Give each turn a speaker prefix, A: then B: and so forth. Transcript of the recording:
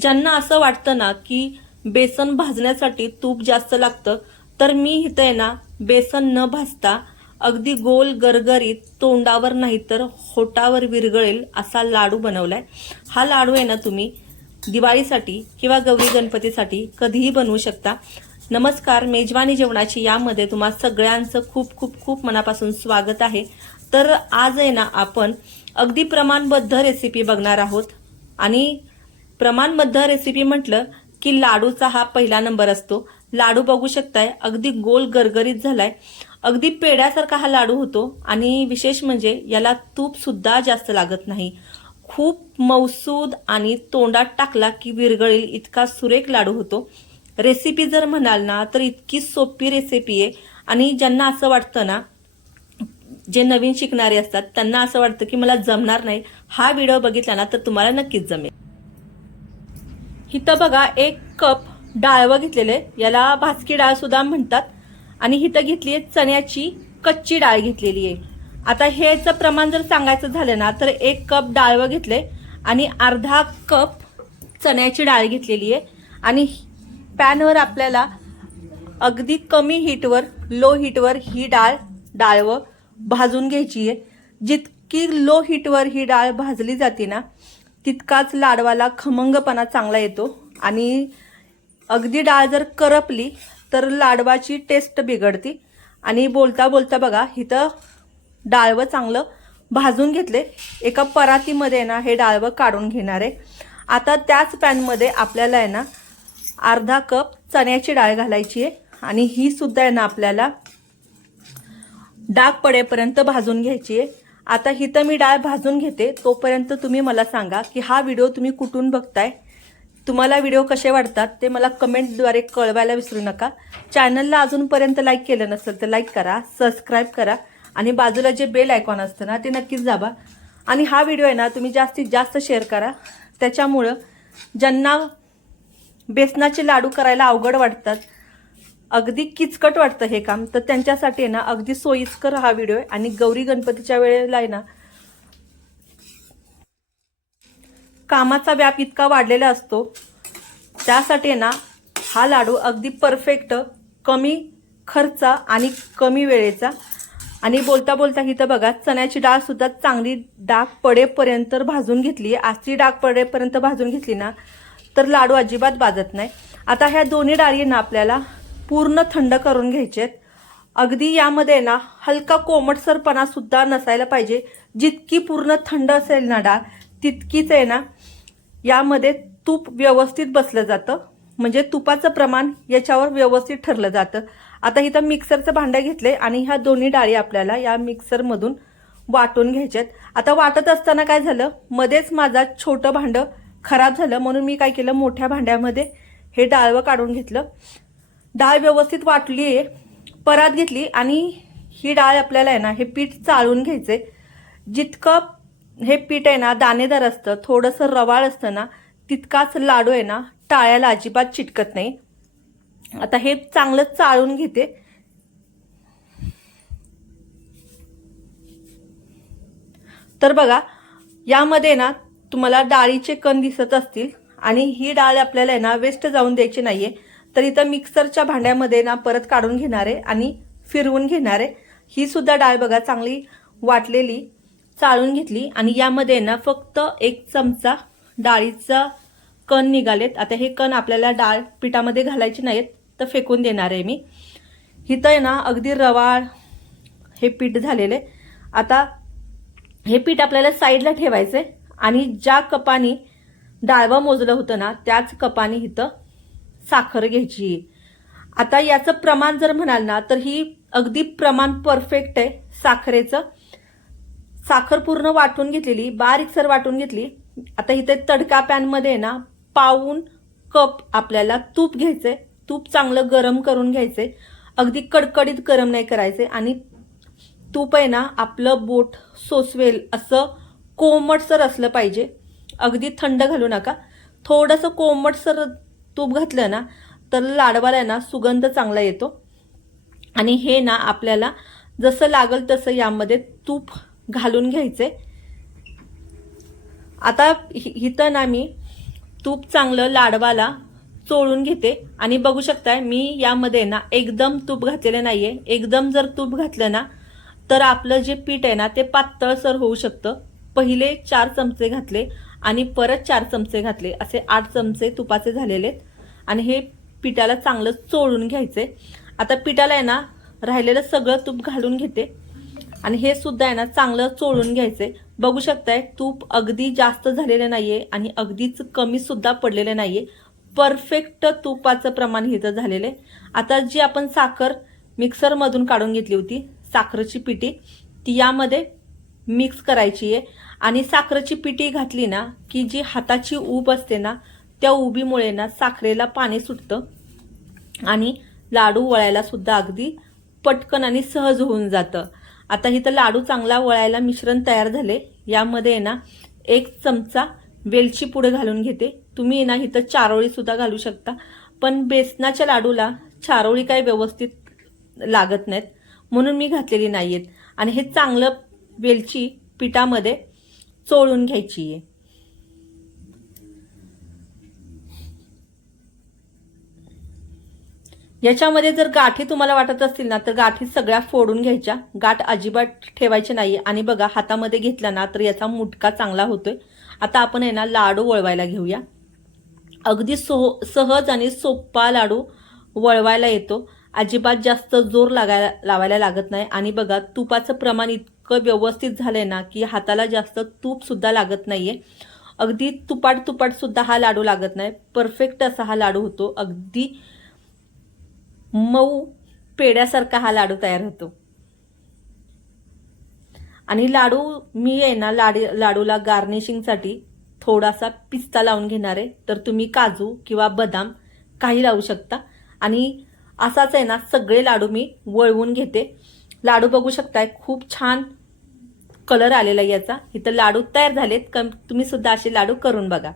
A: ज्यांना असं वाटतं ना की बेसन भाजण्यासाठी तूप जास्त लागतं तर मी इथं आहे ना बेसन न भाजता अगदी गोल गरगरीत तोंडावर नाही तर होटावर विरगळेल असा लाडू बनवलाय. हा लाडू आहे ना तुम्ही दिवाळीसाठी किंवा गौरी गणपतीसाठी कधीही बनवू शकता. नमस्कार मेजवानी जेवणाची यामध्ये तुम्हा सगळ्यांचं खूप खूप खूप मनापासून स्वागत आहे. तर आज आहे ना आपण अगदी प्रमाणबद्ध रेसिपी बघणार आहोत. आणि प्रमाणबद्ध रेसिपी म्हटलं की लाडूचा हा पहिला नंबर असतो. लाडू बघू शकताय अगदी गोल गरगरीत झालाय. अगदी पेड्यासारखा हा लाडू होतो आणि विशेष म्हणजे याला तूप सुद्धा जास्त लागत नाही. खूप मौसूद आणि तोंडात टाकला की विरगळील इतका सुरेख लाडू होतो. रेसिपी जर म्हणाल ना तर इतकी सोपी रेसिपी आहे. आणि ज्यांना असं वाटतं ना जे नवीन शिकणारे असतात त्यांना असं वाटतं की मला जमणार नाही. हा व्हिडिओ बघितला ना तर तुम्हाला नक्कीच जमेल. इथं बघा एक कप डाळवं घेतलेले. याला भाजकी डाळ सुद्धा म्हणतात. आणि इथं घेतली आहे चण्याची कच्ची डाळ घेतलेली आहे आता ह्याचं प्रमाण जर सांगायचं झालं ना तर एक कप डाळवं घेतले आणि अर्धा कप चण्याची डाळ घेतलेली आहे आणि पॅनवर आपल्याला अगदी कमी हीटवर लो हीटवर ही डाळ डाळवं भाजून घ्यायची आहे जितकी लो हीटवर ही डाळ भाजली जाते ना तितकाच लाडवाला खमंगपणा चांगला येतो. आणि अगदी डाळ जर करपली तर लाडवाची टेस्ट बिघडती. आणि बोलता बोलता बघा इथं डाळवं चांगलं भाजून घेतले. एका परातीमध्ये ना हे डाळवं काढून घेणार. आहे आता त्याच पॅनमध्ये आपल्याला आहे ना अर्धा कप चण्याची डाळ घालायची आहे. आणि ही सुद्धा आहे ना आपल्याला डाग पडेपर्यंत भाजून घ्यायची आहे. आता हिथं मी डाळ भाजून घेते तोपर्यंत तुम्ही मला सांगा की हा व्हिडिओ तुम्ही कुठून बघताय? तुम्हाला व्हिडिओ कसे वाटतात ते मला कमेंटद्वारे कळवायला विसरू नका. चॅनलला अजूनपर्यंत लाईक केलं नसेल तर लाईक करा सबस्क्राईब करा आणि बाजूला जे बेल आयकॉन असतं ना ते नक्कीच दाबा. आणि हा व्हिडिओ आहे ना तुम्ही जास्तीत जास्त शेअर करा. त्याच्यामुळं ज्यांना बेसनाचे लाडू करायला अवघड वाटतात अगदी किचकट वाटतं हे काम. तर त्यांच्यासाठी आहे ना अगदी सोयीस्कर हा व्हिडिओ आहे. आणि गौरी गणपतीच्या वेळेला आहे ना कामाचा व्याप इतका वाढलेला असतो. त्यासाठी आहे ना हा लाडू अगदी परफेक्ट कमी खर्च आणि कमी वेळेचा. आणि बोलता बोलता इथं बघा चण्याची डाळ सुद्धा चांगली डाग पडेपर्यंत भाजून घेतली. आजची डाग पडेपर्यंत भाजून घेतली ना तर लाडू अजिबात बाजत नाही. आता ह्या दोन्ही डाळी ना आपल्याला पूर्ण थंड करून घ्यायचे आहेत अगदी यामध्ये ना हलका कोमटसरपणा सुद्धा नसायला पाहिजे. जितकी पूर्ण थंड असेल ना डाळ तितकीच आहे ना यामध्ये तूप व्यवस्थित बसलं जातं. म्हणजे तुपाचं प्रमाण याच्यावर व्यवस्थित ठरलं जातं. आता इथं मिक्सरचं भांडं घेतलंय आणि ह्या दोन्ही डाळी आपल्याला या मिक्सरमधून वाटून घ्यायच्यात आता वाटत असताना काय झालं? मध्येच माझा छोटं भांडं खराब झालं. म्हणून मी काय केलं? मोठ्या भांड्यामध्ये हे डाळवं काढून घेतलं. डाळ व्यवस्थित वाटली आहे परात घेतली आणि ही डाळ आपल्याला आहे ना हे पीठ चाळून घ्यायचे जितकं हे पीठ आहे ना दाणेदार असतं थोडंसं रवाळ असतं ना तितकाच लाडू आहे ना टाळ्याला अजिबात चिटकत नाही. आता हे चांगलं चाळून घेते. तर बघा यामध्ये ना तुम्हाला डाळीचे कण दिसत असतील आणि ही डाळ आपल्याला आहे ना वेस्ट जाऊन द्यायची नाहीये. तर इथं मिक्सरच्या भांड्यामध्ये ना परत काढून घेणार आहे आणि फिरवून घेणार. आहे ही सुद्धा डाळ बघा चांगली वाटलेली चाळून घेतली आणि यामध्ये ना फक्त एक चमचा डाळीचा कण निघालेत. आता हे कण आपल्याला डाळ पिठामध्ये घालायचे नाहीत तर फेकून देणार आहे मी. इथं आहे ना अगदी रवाळ हे पीठ झालेले. आता हे पीठ आपल्याला साईडला ठेवायचं आहे आणि ज्या कपानी डाळवं मोजलं होतं ना त्याच कपानी इथं साखर घ्यायची. आता याचं प्रमाण जर म्हणाल ना तर ही अगदी प्रमाण परफेक्ट आहे साखरेचं. साखर पूर्ण वाटून घेतलेली बारीकसर वाटून घेतली. आता इथे तडका पॅनमध्ये ना पाऊन कप आपल्याला तूप घ्यायचंय. तूप चांगलं गरम करून घ्यायचंय. अगदी कडकडीत गरम नाही करायचंय. आणि तूप आहे ना आपलं बोट सोसवेल असं कोमटसर असलं पाहिजे. अगदी थंड घालू नका. थोडंसं कोमटसर तूप घातलं ना तर लाडवाला आहे ना सुगंध चांगला येतो. आणि हे ना आपल्याला जसं लागल तसं यामध्ये तूप घालून घ्यायचे. आता हि- इथं ना मी तूप चांगलं लाडवाला चोळून घेते. आणि बघू शकताय मी यामध्ये ना एकदम तूप घातलेलं नाहीये. एकदम जर तूप घातलं ना तर आपलं जे पीठ आहे ना ते पातळसर होऊ शकतं. पहिले चार चमचे घातले. आणि परत चार चमचे घातले. असे आठ चमचे तुपाचे झालेले आहेत. आणि हे पिठाला चांगलं चोळून घ्यायचे. आता पिठाला आहे ना राहिलेलं सगळं तूप घालून घेते. आणि हे सुद्धा आहे ना चांगलं चोळून घ्यायचे. बघू शकताय तूप अगदी जास्त झालेलं नाहीये आणि अगदीच कमी सुद्धा पडलेलं नाहीये. परफेक्ट तुपाचं प्रमाण इथं झालेलं आहे. आता जी आपण साखर मिक्सरमधून काढून घेतली होती साखरेची पिठी ती यामध्ये मिक्स करायची आहे. आणि साखरेची पिठी घातली ना की जी हाताची ऊब असते ना त्या उबीमुळे ना साखरेला पाणी सुटतं. आणि लाडू वळायला सुद्धा अगदी पटकन आणि सहज होऊन जातं. आता इथं लाडू चांगला वळायला मिश्रण तयार झाले. यामध्ये ना एक चमचा वेलची पुढे घालून घेते. तुम्ही ना इथं चारोळी सुद्धा घालू शकता. पण बेसनाच्या लाडूला चारोळी काही व्यवस्थित लागत नाहीत. म्हणून मी घातलेली नाहीयेत. आणि हे चांगलं वेलची पिठामध्ये चोळून घ्यायची. आहे याच्यामध्ये जर गाठी तुम्हाला वाटत असतील ना तर गाठी सगळ्या फोडून घ्यायच्या. गाठ अजिबात ठेवायची नाही. आणि बघा हातामध्ये घेतला ना तर याचा मुटका चांगला होतोय. आता आपण आहे ना लाडू वळवायला घेऊया. अगदी सो सहज आणि सोप्पा लाडू वळवायला येतो. अजिबात जास्त जोर लागायला लावायला लागत नाही. आणि बघा तुपाचं प्रमाण इतकं व्यवस्थित झालंय ना की हाताला जास्त तूप सुद्धा लागत नाहीये. अगदी तुपाट तुपाट सुद्धा हा लाडू लागत नाही. परफेक्ट असा हा लाडू होतो. अगदी मऊ पेड्यासारखा हा लाडू तयार होतो. आणि लाडू मी आहे ना लाडी लाडूला गार्निशिंगसाठी थोडासा पिस्ता लावून घेणार आहे. तर तुम्ही काजू किंवा बदाम काही लावू शकता. आणि असाच आहे ना सगळे लाडू मी वळवून घेते. लाडू बघू शकताय. खूप छान कलर आलेला आहे याचा. इथं लाडू तयार झालेत. कम तुम्ही सुद्धा असे लाडू करून बघा.